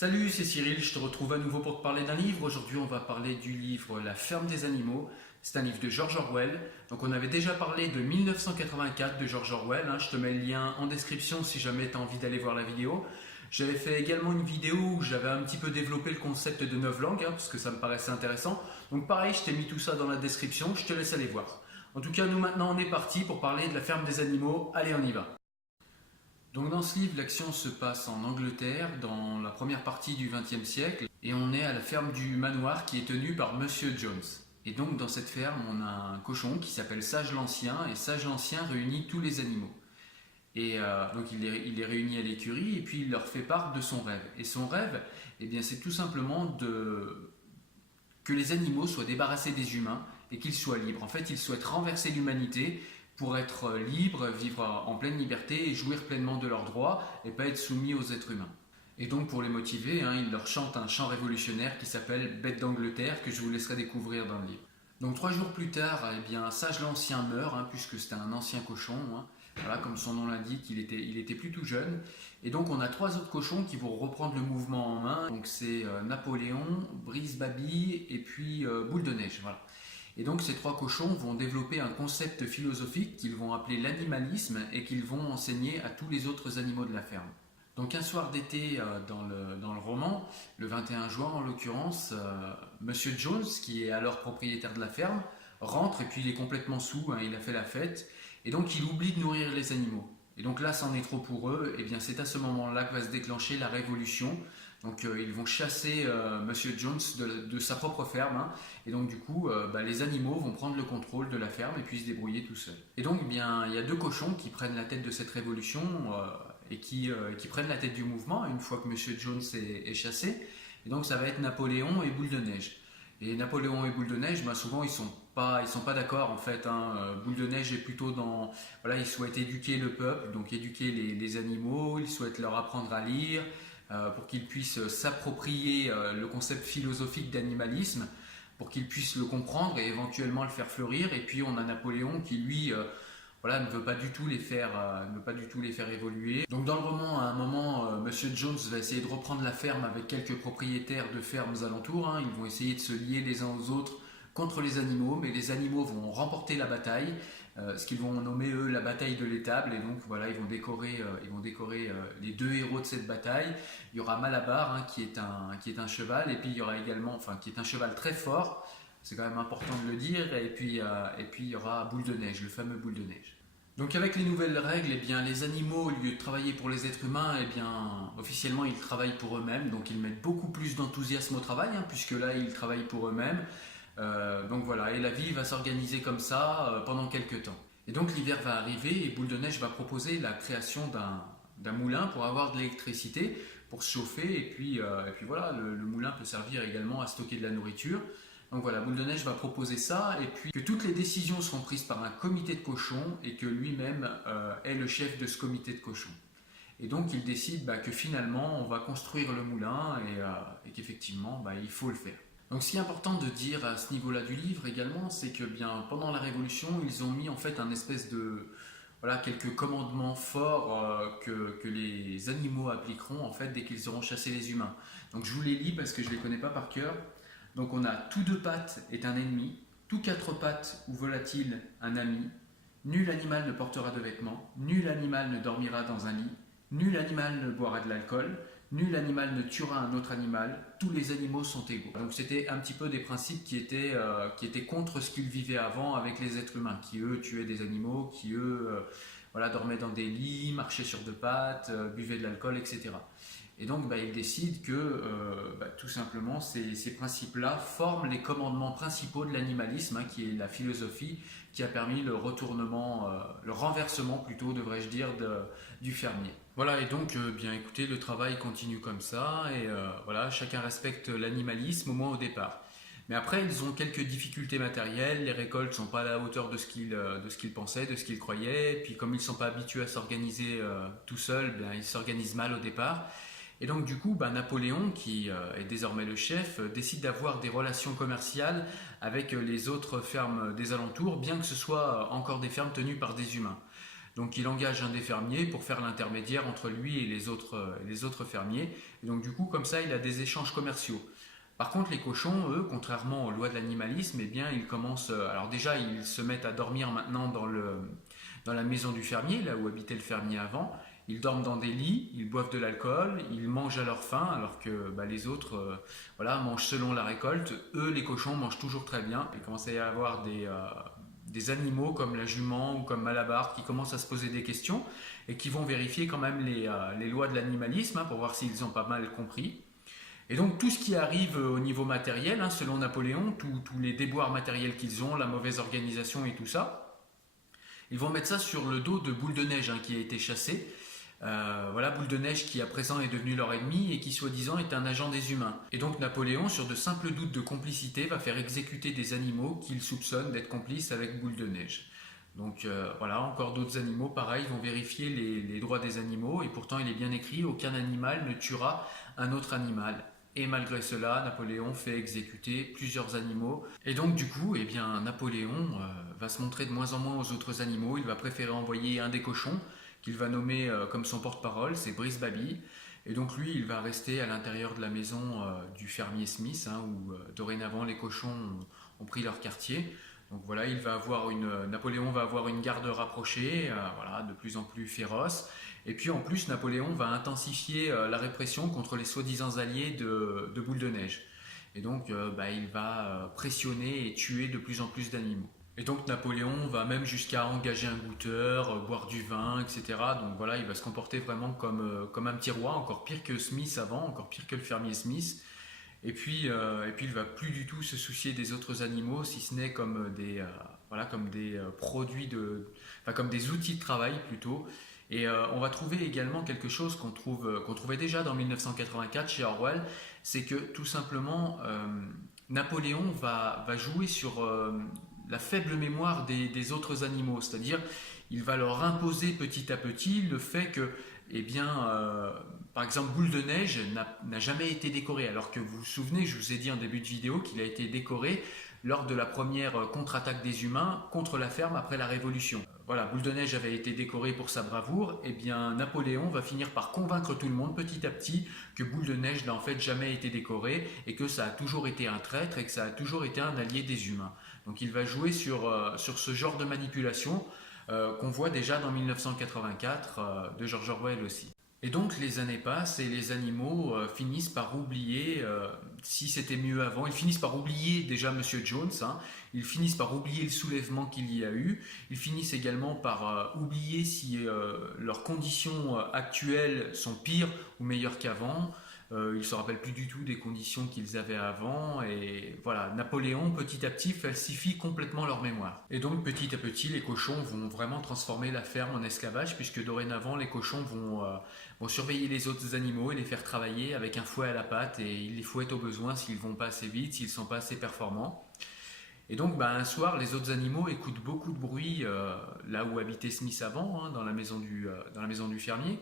Salut, c'est Cyril, je te retrouve à nouveau pour te parler d'un livre. Aujourd'hui, on va parler du livre La ferme des animaux. C'est un livre de George Orwell. Donc, on avait déjà parlé de 1984 de George Orwell. Je te mets le lien en description si jamais tu as envie d'aller voir la vidéo. J'avais fait également une vidéo où j'avais un petit peu développé le concept de novlangue, parce que ça me paraissait intéressant. Donc, pareil, je t'ai mis tout ça dans la description. Je te laisse aller voir. En tout cas, nous maintenant, on est parti pour parler de la ferme des animaux. Allez, on y va. Donc dans ce livre, l'action se passe en Angleterre, dans la première partie du XXe siècle, et on est à la ferme du manoir qui est tenue par Monsieur Jones. Et donc dans cette ferme, on a un cochon qui s'appelle Sage l'Ancien, et Sage l'Ancien réunit tous les animaux. Et donc il les réunit à l'écurie, et puis il leur fait part de son rêve. Et son rêve, eh bien, c'est tout simplement que les animaux soient débarrassés des humains et qu'ils soient libres. En fait, il souhaite renverser l'humanité pour être libre, vivre en pleine liberté et jouir pleinement de leurs droits et pas être soumis aux êtres humains. Et donc pour les motiver, il leur chante un chant révolutionnaire qui s'appelle Bête d'Angleterre que je vous laisserai découvrir dans le livre. Donc 3 jours plus tard, eh bien, Sage l'Ancien meurt, puisque c'était un ancien cochon. Voilà, comme son nom l'indique, il était plus tout jeune. Et donc on a 3 autres cochons qui vont reprendre le mouvement en main. Donc c'est Napoléon, Brice Baby et puis Boule de Neige. Voilà. Et donc ces 3 cochons vont développer un concept philosophique qu'ils vont appeler l'animalisme et qu'ils vont enseigner à tous les autres animaux de la ferme. Donc un soir d'été dans le roman, le 21 juin en l'occurrence, Monsieur Jones, qui est alors propriétaire de la ferme, rentre et puis il est complètement saoul, il a fait la fête, et donc il oublie de nourrir les animaux. Et donc là, c'en est trop pour eux, et bien c'est à ce moment-là que va se déclencher la révolution. Donc ils vont chasser Monsieur Jones de sa propre ferme, et donc du coup les animaux vont prendre le contrôle de la ferme et puis se débrouiller tout seuls. Et donc il y a 2 cochons qui prennent la tête de cette révolution et qui prennent la tête du mouvement une fois que Monsieur Jones est chassé. Et donc ça va être Napoléon et Boule de Neige. Et Napoléon et Boule de Neige, souvent ils sont pas d'accord en fait. Boule de Neige est plutôt dans, voilà, il souhaite éduquer le peuple, donc éduquer les animaux, il souhaite leur apprendre à lire pour qu'ils puissent s'approprier le concept philosophique d'animalisme, pour qu'ils puissent le comprendre et éventuellement le faire fleurir. Et puis on a Napoléon qui lui voilà, ne veut pas du tout les faire évoluer. Donc dans le roman, à un moment, Monsieur Jones va essayer de reprendre la ferme avec quelques propriétaires de fermes alentours. Ils vont essayer de se lier les uns aux autres contre les animaux, mais les animaux vont remporter la bataille, ce qu'ils vont nommer eux la bataille de l'étable. Et donc voilà, ils vont décorer les 2 héros de cette bataille. Il y aura Malabar, qui est un cheval, et puis il y aura également, qui est un cheval très fort. C'est quand même important de le dire. Et puis il y aura Boule de Neige, le fameux Boule de Neige. Donc avec les nouvelles règles, les animaux, au lieu de travailler pour les êtres humains, officiellement ils travaillent pour eux-mêmes. Donc ils mettent beaucoup plus d'enthousiasme au travail, puisque là ils travaillent pour eux-mêmes. Donc voilà, et la vie va s'organiser comme ça pendant quelques temps. Et donc l'hiver va arriver et Boule de Neige va proposer la création d'un moulin pour avoir de l'électricité, pour se chauffer. Et puis voilà, le moulin peut servir également à stocker de la nourriture. Donc voilà, Boule de Neige va proposer ça, et puis que toutes les décisions seront prises par un comité de cochons et que lui-même est le chef de ce comité de cochons. Et donc il décide que finalement on va construire le moulin et qu'effectivement il faut le faire. Donc ce qui est important de dire à ce niveau-là du livre également, c'est que pendant la Révolution, ils ont mis en fait un espèce de, voilà, quelques commandements forts que les animaux appliqueront en fait dès qu'ils auront chassé les humains. Donc je vous les lis parce que je ne les connais pas par cœur. Donc on a tout 2 pattes est un ennemi, tout 4 pattes ou volatile un ami, nul animal ne portera de vêtements, nul animal ne dormira dans un lit, nul animal ne boira de l'alcool, nul animal ne tuera un autre animal, tous les animaux sont égaux. Donc c'était un petit peu des principes qui étaient contre ce qu'ils vivaient avant avec les êtres humains, qui eux tuaient des animaux, qui eux voilà, dormaient dans des lits, marchaient sur 2 pattes, buvaient de l'alcool, etc. Et donc ils décident que tout simplement ces principes-là forment les commandements principaux de l'animalisme, qui est la philosophie qui a permis le renversement plutôt, devrais-je dire, du fermier. Voilà, et donc écoutez, le travail continue comme ça, et voilà, chacun respecte l'animalisme, au moins au départ. Mais après, ils ont quelques difficultés matérielles, les récoltes ne sont pas à la hauteur de ce qu'ils pensaient, de ce qu'ils croyaient, et puis comme ils ne sont pas habitués à s'organiser tout seuls, ils s'organisent mal au départ. Et donc du coup, Napoléon, qui est désormais le chef, décide d'avoir des relations commerciales avec les autres fermes des alentours, bien que ce soit encore des fermes tenues par des humains. Donc il engage un des fermiers pour faire l'intermédiaire entre lui et les autres fermiers. Et donc du coup, comme ça, il a des échanges commerciaux. Par contre, les cochons, eux, contrairement aux lois de l'animalisme, eh bien, ils commencent. Alors déjà, ils se mettent à dormir maintenant dans la maison du fermier, là où habitait le fermier avant. Ils dorment dans des lits, ils boivent de l'alcool, ils mangent à leur faim, alors que les autres voilà, mangent selon la récolte. Eux, les cochons, mangent toujours très bien. Il commence à y avoir des animaux comme la jument ou comme Malabar qui commencent à se poser des questions et qui vont vérifier quand même les lois de l'animalisme, hein, pour voir s'ils ont pas mal compris. Et donc tout ce qui arrive au niveau matériel, hein, selon Napoléon, tous les déboires matériels qu'ils ont, la mauvaise organisation et tout ça, ils vont mettre ça sur le dos de Boule de Neige, hein, qui a été chassé. Voilà, Boule de Neige qui à présent est devenu leur ennemi et qui soi-disant est un agent des humains. Et donc Napoléon, sur de simples doutes de complicité, va faire exécuter des animaux qu'il soupçonne d'être complices avec Boule de Neige. Donc voilà, encore d'autres animaux, pareil, vont vérifier les droits des animaux et pourtant il est bien écrit, aucun animal ne tuera un autre animal. Et malgré cela, Napoléon fait exécuter plusieurs animaux. Et donc du coup, eh bien, Napoléon va se montrer de moins en moins aux autres animaux. Il va préférer envoyer un des cochons, qu'il va nommer comme son porte-parole, c'est Brice Baby. Et donc lui, il va rester à l'intérieur de la maison du fermier Smith, hein, où dorénavant les cochons ont pris leur quartier. Donc voilà, Napoléon va avoir une garde rapprochée, voilà, de plus en plus féroce. Et puis en plus, Napoléon va intensifier la répression contre les soi-disant alliés de Boule de Neige. Et donc il va pressionner et tuer de plus en plus d'animaux. Et donc Napoléon va même jusqu'à engager un goûteur, boire du vin, etc. Donc voilà, il va se comporter vraiment comme un petit roi, encore pire que Smith avant, encore pire que le fermier Smith. Et puis il va plus du tout se soucier des autres animaux, si ce n'est comme des produits enfin comme des outils de travail plutôt. Et on va trouver également quelque chose qu'on trouvait déjà dans 1984 chez Orwell, c'est que tout simplement Napoléon va jouer sur la faible mémoire des autres animaux, c'est-à-dire il va leur imposer petit à petit le fait que, eh bien, par exemple, Boule de Neige n'a jamais été décoré, alors que vous vous souvenez, je vous ai dit en début de vidéo qu'il a été décoré lors de la première contre-attaque des humains contre la ferme après la Révolution. Voilà, Boule de Neige avait été décoré pour sa bravoure, et bien Napoléon va finir par convaincre tout le monde petit à petit que Boule de Neige n'a en fait jamais été décoré et que ça a toujours été un traître et que ça a toujours été un allié des humains. Donc il va jouer sur ce genre de manipulation qu'on voit déjà dans 1984 de George Orwell aussi. Et donc les années passent et les animaux finissent par oublier si c'était mieux avant. Ils finissent par oublier déjà Monsieur Jones, hein. Ils finissent par oublier le soulèvement qu'il y a eu. Ils finissent également par oublier si leurs conditions actuelles sont pires ou meilleures qu'avant. Ils ne se rappellent plus du tout des conditions qu'ils avaient avant. Et voilà, Napoléon petit à petit falsifie complètement leur mémoire. Et donc petit à petit, les cochons vont vraiment transformer la ferme en esclavage, puisque dorénavant, les cochons vont surveiller les autres animaux et les faire travailler avec un fouet à la patte, et ils les fouettent au besoin s'ils ne vont pas assez vite, s'ils ne sont pas assez performants. Et donc un soir, les autres animaux écoutent beaucoup de bruit là où habitait Smith avant, hein, dans la maison du fermier.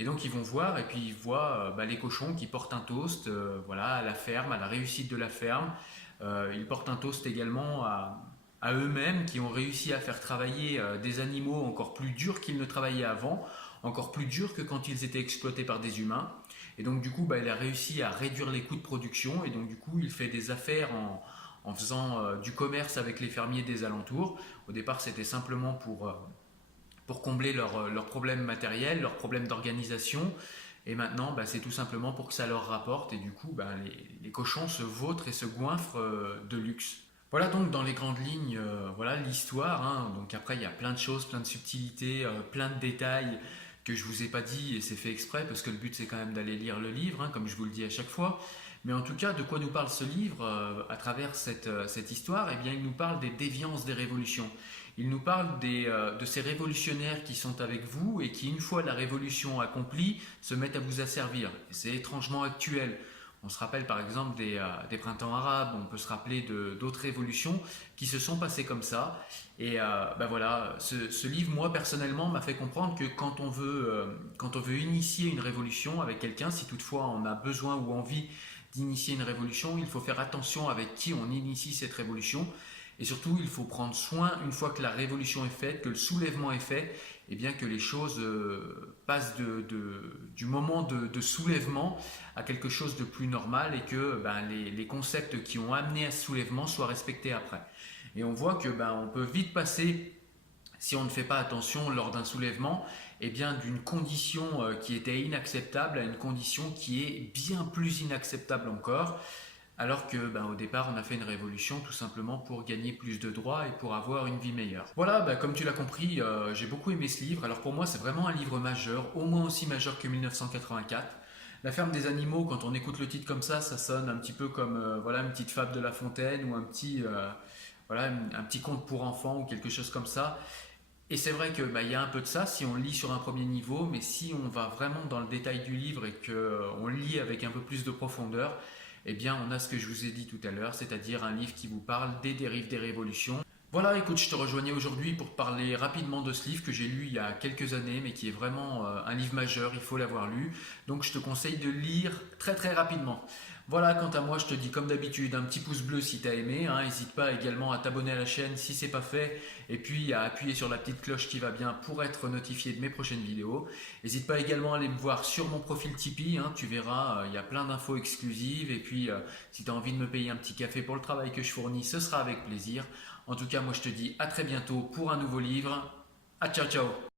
Et donc ils vont voir, et puis ils voient les cochons qui portent un toast voilà, à la ferme, à la réussite de la ferme. Ils portent un toast également à eux-mêmes, qui ont réussi à faire travailler des animaux encore plus durs qu'ils ne travaillaient avant, encore plus durs que quand ils étaient exploités par des humains. Et donc du coup, il a réussi à réduire les coûts de production, et donc du coup, il fait des affaires en faisant du commerce avec les fermiers des alentours. Au départ, c'était simplement pour combler leurs problèmes matériels, leurs problèmes d'organisation. Et maintenant, c'est tout simplement pour que ça leur rapporte. Et du coup, les cochons se vautrent et se goinfrent de luxe. Voilà donc dans les grandes lignes, voilà l'histoire, hein. Donc après, il y a plein de choses, plein de subtilités, plein de détails que je vous ai pas dit, et c'est fait exprès parce que le but c'est quand même d'aller lire le livre, hein, comme je vous le dis à chaque fois. Mais en tout cas, de quoi nous parle ce livre à travers cette histoire? Eh bien, il nous parle des déviances des révolutions. Il nous parle de ces révolutionnaires qui sont avec vous et qui, une fois la révolution accomplie, se mettent à vous asservir. Et c'est étrangement actuel. On se rappelle par exemple des printemps arabes, on peut se rappeler d'autres révolutions qui se sont passées comme ça. Et voilà, ce livre, moi personnellement, m'a fait comprendre que quand on veut initier une révolution avec quelqu'un, si toutefois on a besoin ou envie d'initier une révolution, il faut faire attention avec qui on initie cette révolution. Et surtout, il faut prendre soin, une fois que la révolution est faite, que le soulèvement est fait, et bien que les choses passent du moment de soulèvement à quelque chose de plus normal et que les concepts qui ont amené à ce soulèvement soient respectés après. Et on voit que on peut vite passer, si on ne fait pas attention lors d'un soulèvement, d'une condition qui était inacceptable à une condition qui est bien plus inacceptable encore. Alors que au départ on a fait une révolution tout simplement pour gagner plus de droits et pour avoir une vie meilleure. Voilà, comme tu l'as compris, j'ai beaucoup aimé ce livre. Alors pour moi c'est vraiment un livre majeur, au moins aussi majeur que 1984. La ferme des animaux, quand on écoute le titre comme ça sonne un petit peu comme voilà, une petite fable de La Fontaine ou voilà, un petit conte pour enfants ou quelque chose comme ça. Et c'est vrai que il y a un peu de ça si on lit sur un premier niveau, mais si on va vraiment dans le détail du livre et qu'on lit avec un peu plus de profondeur, on a ce que je vous ai dit tout à l'heure, c'est-à-dire un livre qui vous parle des dérives des révolutions. Voilà, écoute, je te rejoignais aujourd'hui pour parler rapidement de ce livre que j'ai lu il y a quelques années, mais qui est vraiment un livre majeur, il faut l'avoir lu. Donc je te conseille de lire très très rapidement. Voilà, quant à moi, je te dis comme d'habitude, un petit pouce bleu si tu as aimé. N'hésite pas également à t'abonner à la chaîne si ce n'est pas fait. Et puis à appuyer sur la petite cloche qui va bien pour être notifié de mes prochaines vidéos. N'hésite pas également à aller me voir sur mon profil Tipeee. Tu verras, il y a plein d'infos exclusives. Et puis si tu as envie de me payer un petit café pour le travail que je fournis, ce sera avec plaisir. En tout cas, moi je te dis à très bientôt pour un nouveau livre. À ciao ciao.